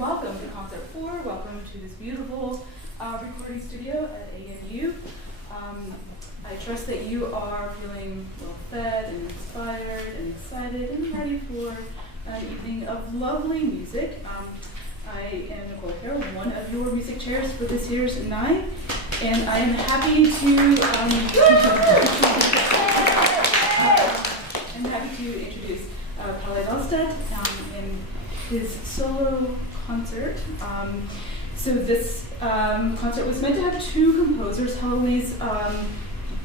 welcome to Concert 4. Welcome to this beautiful recording studio at ANU. I trust that you are feeling well fed and inspired and excited and ready for an evening of lovely music. I am Nicole, Carroll, one of your music chairs for this year's NIME, and I am happy to introduce Palle Dahlstedt in his solo concert. So this concert was meant to have two composers. Heloise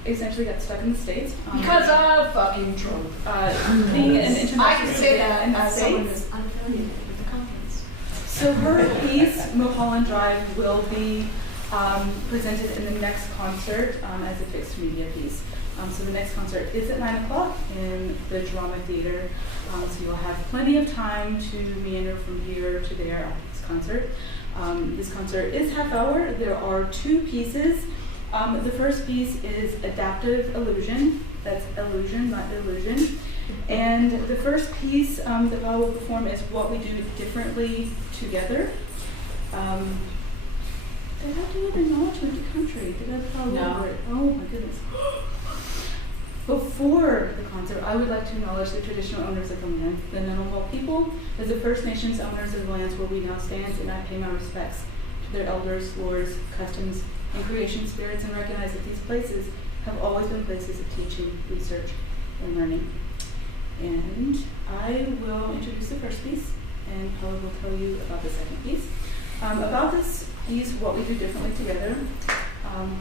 essentially got stuck in the States. Because of fucking Trump. Being an international I can say that in the as States. someone who's unaffiliated with the conference. So her piece, Mulholland Drive, will be presented in the next concert as a fixed media piece. So the next concert is at 9 o'clock in the Drama Theater. So you'll have plenty of time to meander from here to there after this concert. This concert is half hour. There are two pieces. The first piece is Adaptive Elusion. That's illusion, not illusion. And the first piece that I will perform is What We Do Differently Together. Did I do an acknowledgement to country? Did I follow over it? Oh my goodness. Before the concert, I would like to acknowledge the traditional owners of the land, the Nicole people, as the First Nations owners of the lands where we now stand, and I pay my respects to their elders, lords, customs, and creation spirits, and recognize that these places have always been places of teaching, research, and learning. And I will introduce the first piece, and Palle will tell you about the second piece. About this piece, What We Do Differently Together,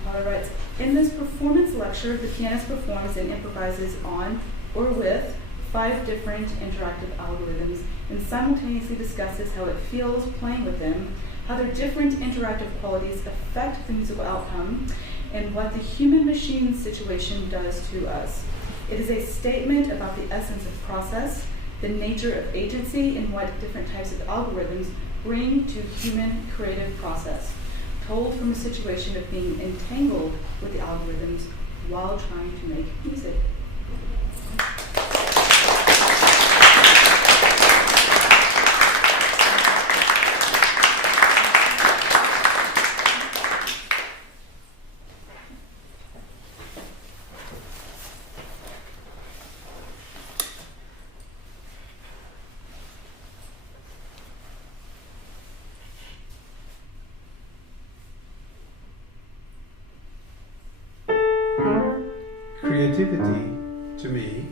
Palle writes, in this performance lecture, the pianist performs and improvises on or with 5 different interactive algorithms and simultaneously discusses how it feels playing with them, how their different interactive qualities affect the musical outcome, and what the human-machine situation does to us. It is a statement about the essence of process, the nature of agency, and what different types of algorithms bring to human creative process, told from a situation of being entangled with the algorithms while trying to make music. Creativity, to me,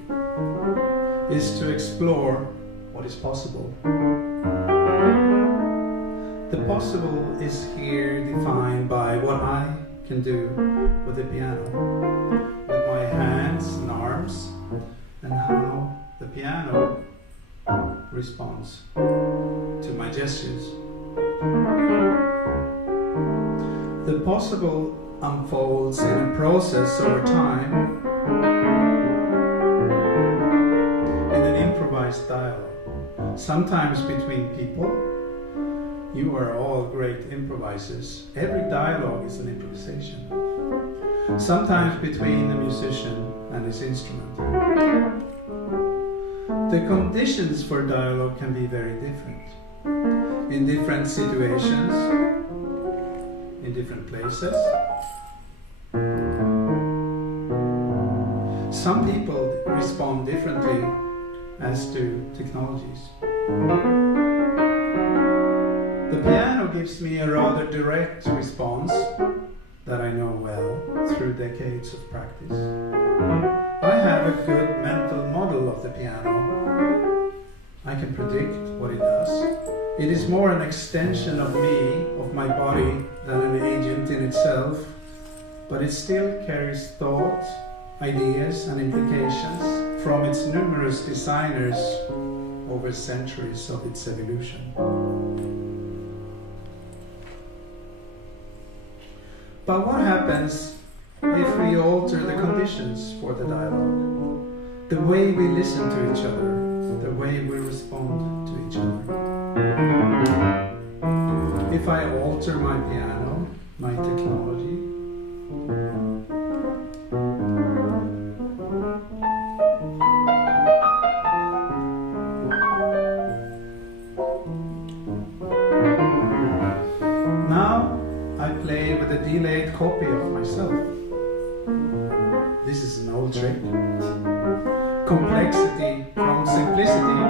is to explore what is possible. The possible is here defined by what I can do with the piano, with my hands and arms, and how the piano responds to my gestures. The possible unfolds in a process over time, in an improvised dialogue, sometimes between people. You are all great improvisers. Every dialogue is an improvisation. Sometimes between the musician and his instrument. The conditions for dialogue can be very different. In different situations, in different places. Some people respond differently as to technologies. The piano gives me a rather direct response that I know well through decades of practice. I have a good mental model of the piano. I can predict what it does. It is more an extension of me, of my body, than an agent in itself, but it still carries thought, ideas and implications from its numerous designers over centuries of its evolution. But what happens if we alter the conditions for the dialogue? The way we listen to each other, the way we respond to each other. If I alter my piano, my technology, play with a delayed copy of myself. This is an old trick. Complexity from simplicity.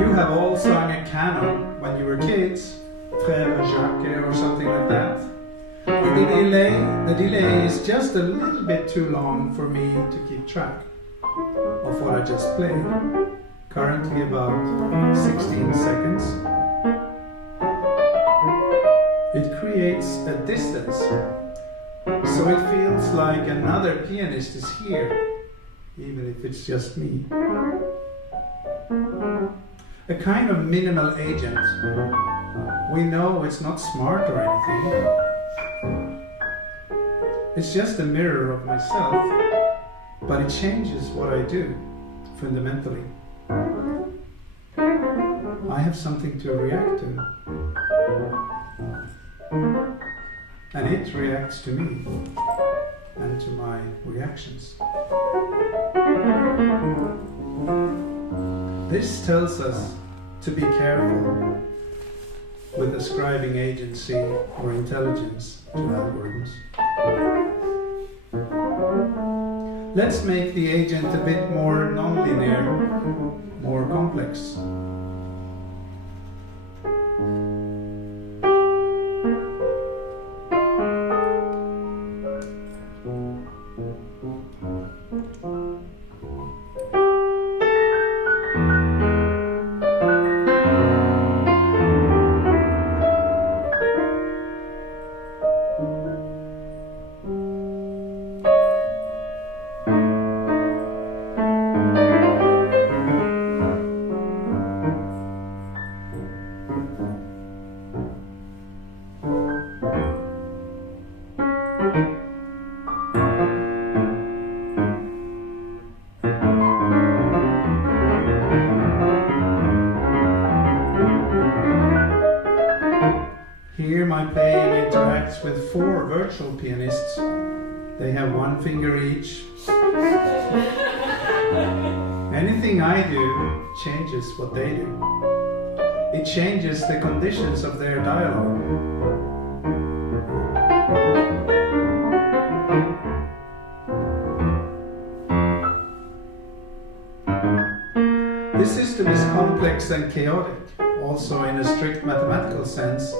You have all sung a canon when you were kids, Frère Jacques or something like that. The delay is just a little bit too long for me to keep track of what I just played. Currently about 16 seconds. It creates a distance, so it feels like another pianist is here, even if it's just me. A kind of minimal agent. We know it's not smart or anything. It's just a mirror of myself, but it changes what I do, fundamentally. I have something to react to. And it reacts to me and to my reactions. This tells us to be careful with ascribing agency or intelligence to algorithms. Let's make the agent a bit more non-linear, more complex. Here my playing interacts with 4 virtual pianists. They have 1 finger each. Anything I do changes what they do. It changes the conditions of their dialogue. This system is complex and chaotic, also in a strict mathematical sense.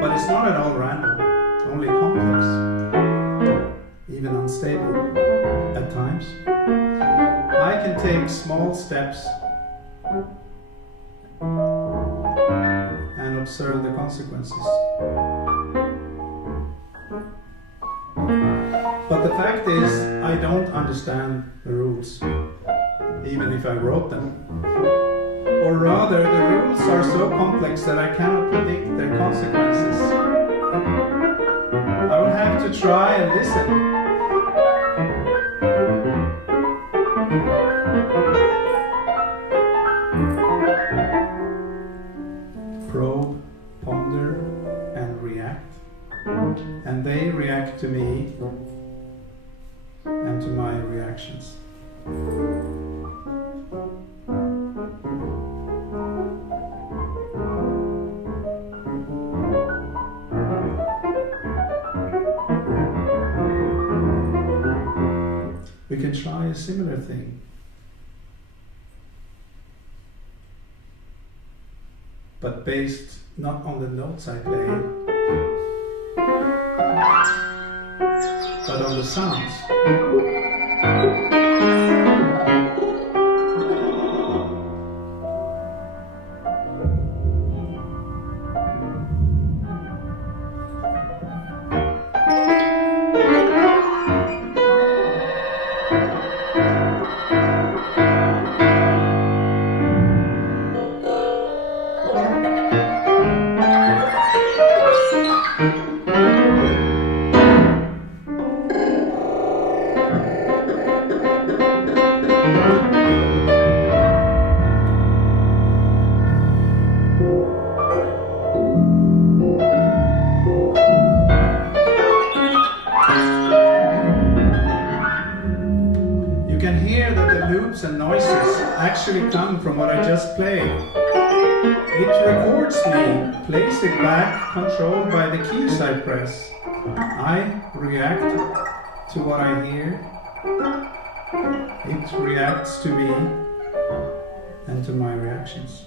But it's not at all random, only complex, even unstable at times. I can take small steps and observe the consequences. But the fact is, I don't understand the rules, even if I wrote them. Or rather, the rules are so complex that I cannot predict their consequences. I will have to try and listen. Probe, ponder, and react. And they react to me and to my reactions. We can try a similar thing. But based not on the notes I play, but on the sounds. actually come from what I just played. It records me, plays it back, controlled by the keys I press. I react to what I hear. It reacts to me and to my reactions.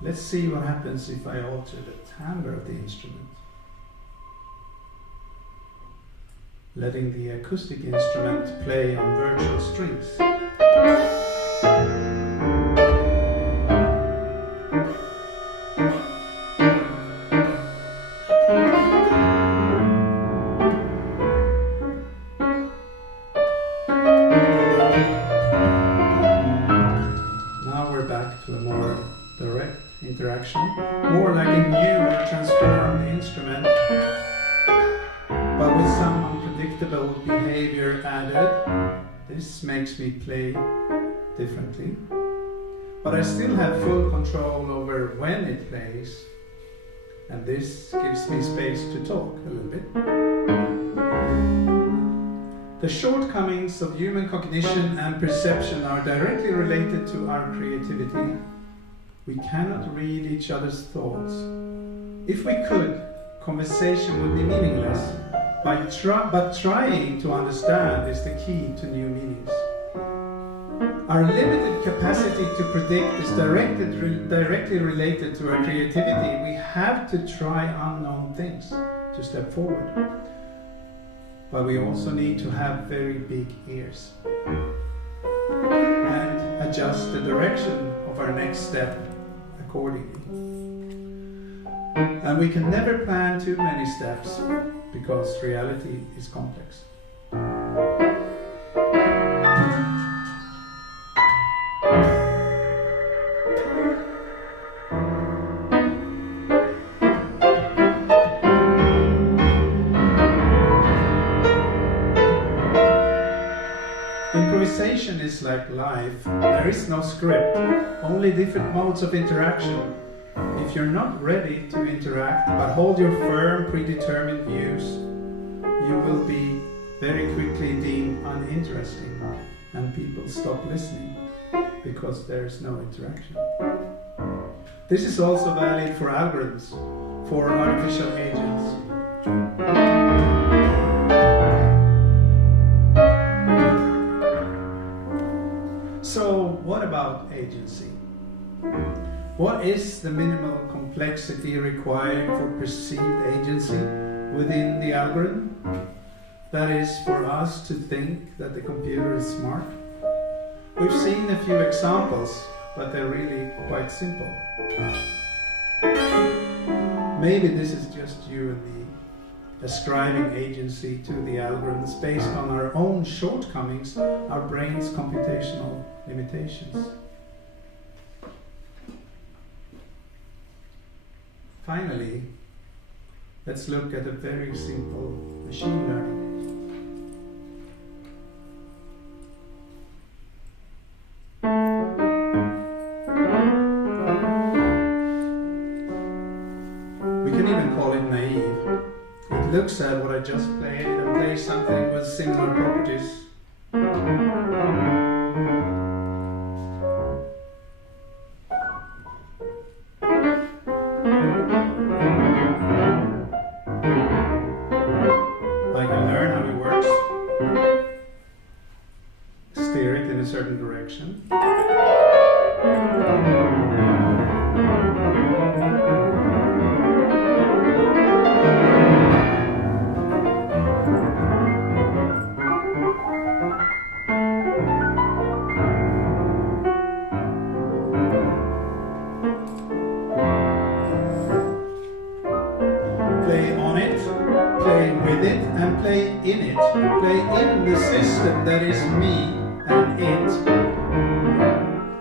Let's see what happens if I alter the timbre of the instrument. Letting the acoustic instrument play on virtual strings. Now we're back to a more direct interaction, more like a new or transformed instrument, but with some unpredictable behavior added. This makes me play differently, but I still have full control over when it plays, and this gives me space to talk a little bit. The shortcomings of human cognition and perception are directly related to our creativity. We cannot read each other's thoughts. If we could, conversation would be meaningless. But trying to understand is the key to new meanings. Our limited capacity to predict is directly related to our creativity. We have to try unknown things to step forward. But we also need to have very big ears and adjust the direction of our next step accordingly. And we can never plan too many steps because reality is complex. Improvisation is like life. There is no script, only different modes of interaction. If you're not ready to interact, but hold your firm, predetermined views, you will be very quickly deemed uninteresting, and people stop listening because there is no interaction. This is also valid for algorithms, for artificial agents. So, what about agency? What is the minimal complexity required for perceived agency within the algorithm? That is, for us to think that the computer is smart. We've seen a few examples, but they're really quite simple. Maybe this is just you and me, ascribing agency to the algorithms based on our own shortcomings, our brain's computational limitations. Finally, let's look at a very simple machine learning. We can even call it naive. It looks at what I just played and plays something with similar properties. I can learn how it works, steer it in a certain direction. play on it, play with it, and play in it. Play in the system that is me and it.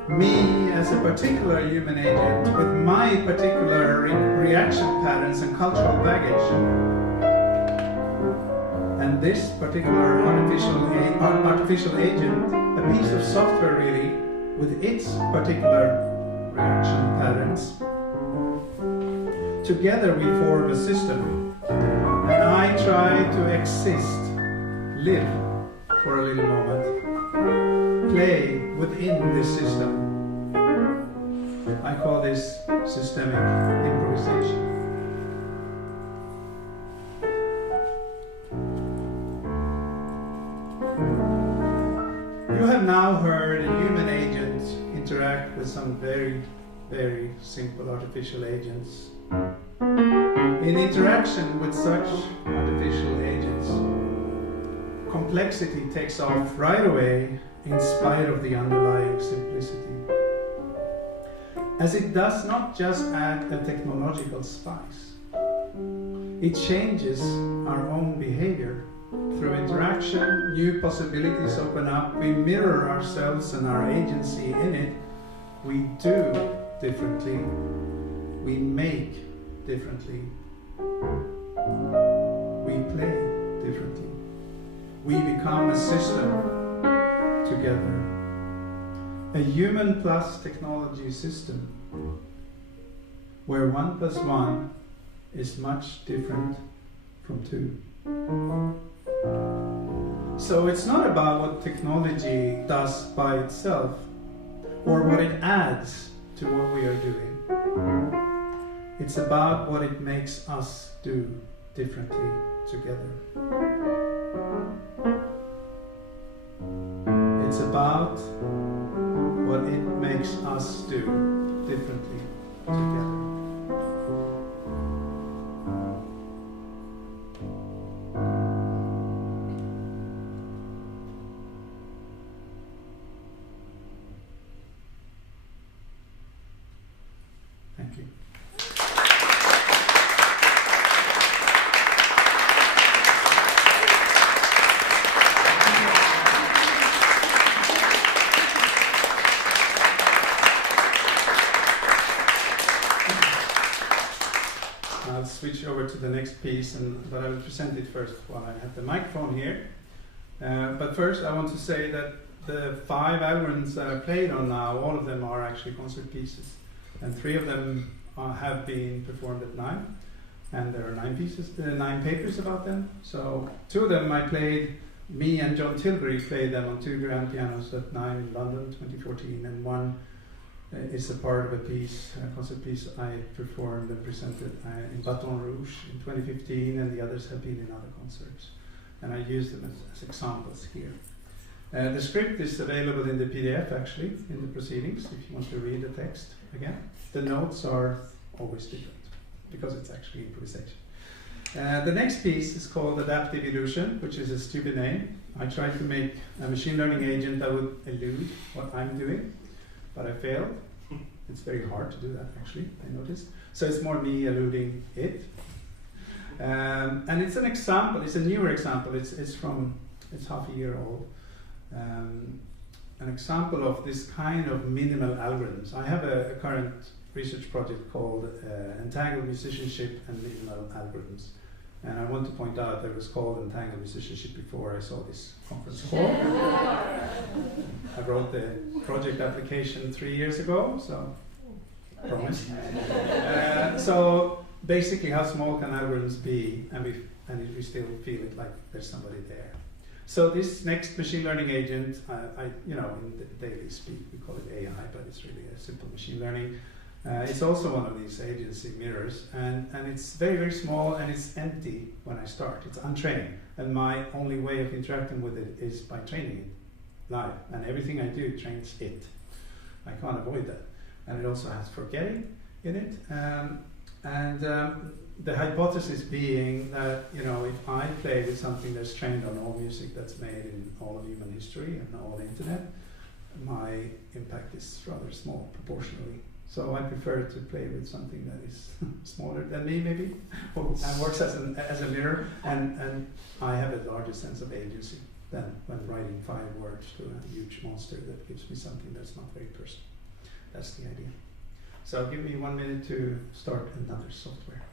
Me as a particular human agent with my particular reaction patterns and cultural baggage. And this particular artificial agent, a piece of software really, with its particular reaction patterns. Together we form a system, and I try to exist, live for a little moment, play within this system. I call this systemic improvisation. You have now heard a human agent interact with some very, very simple artificial agents. In interaction with such artificial agents, complexity takes off right away in spite of the underlying simplicity. As it does not just add a technological spice, it changes our own behavior. Through interaction, new possibilities open up, we mirror ourselves and our agency in it, we do differently, we make differently, we play differently, we become a system together. A human plus technology system where 1 + 1 is much different from 2. So it's not about what technology does by itself or what it adds to what we are doing. It's about what it makes us do differently together. It's about what it makes us do differently together. Thank you. I'll switch over to the next piece, but I will present it first while I have the microphone here. But first I want to say that the 5 algorithms that I played on now, all of them are actually concert pieces. And 3 of them have been performed at NIME, and there are 9 papers about them. So 2 of them I played, me and John Tilbury played them on 2 grand pianos at NIME in London 2014, and 1 is a part of a piece, a concert piece I performed and presented in Baton Rouge in 2015, and the others have been in other concerts. And I use them as examples here. The script is available in the PDF actually, in the proceedings, if you want to read the text again. The notes are always different, because it's actually improvisation. The next piece is called Adaptive Elusion, which is a stupid name. I tried to make a machine learning agent that would elude what I'm doing, but I failed. It's very hard to do that actually, I noticed. So it's more me eluding it. And it's an example, it's a newer example, it's half a year old. An example of this kind of minimal algorithms. I have a current research project called Entangled Musicianship and Minimal Algorithms. And I want to point out that it was called Entangled Musicianship before I saw this conference call. I wrote the project application 3 years ago, so promise. So basically, how small can algorithms be, and we still feel it like there's somebody there. So this next machine learning agent, in the daily speak we call it AI, but it's really a simple machine learning. It's also one of these agency mirrors, and it's very, very small, and it's empty when I start. It's untrained, and my only way of interacting with it is by training it live, and everything I do trains it. I can't avoid that. And it also has forgetting in it, the hypothesis being that, if I play with something that's trained on all music that's made in all of human history and all the internet, my impact is rather small proportionally So I prefer to play with something that is smaller than me, maybe, and works as a mirror, and I have a larger sense of agency than when writing 5 words to a huge monster that gives me something that's not very personal. That's the idea. So give me 1 minute to start another software.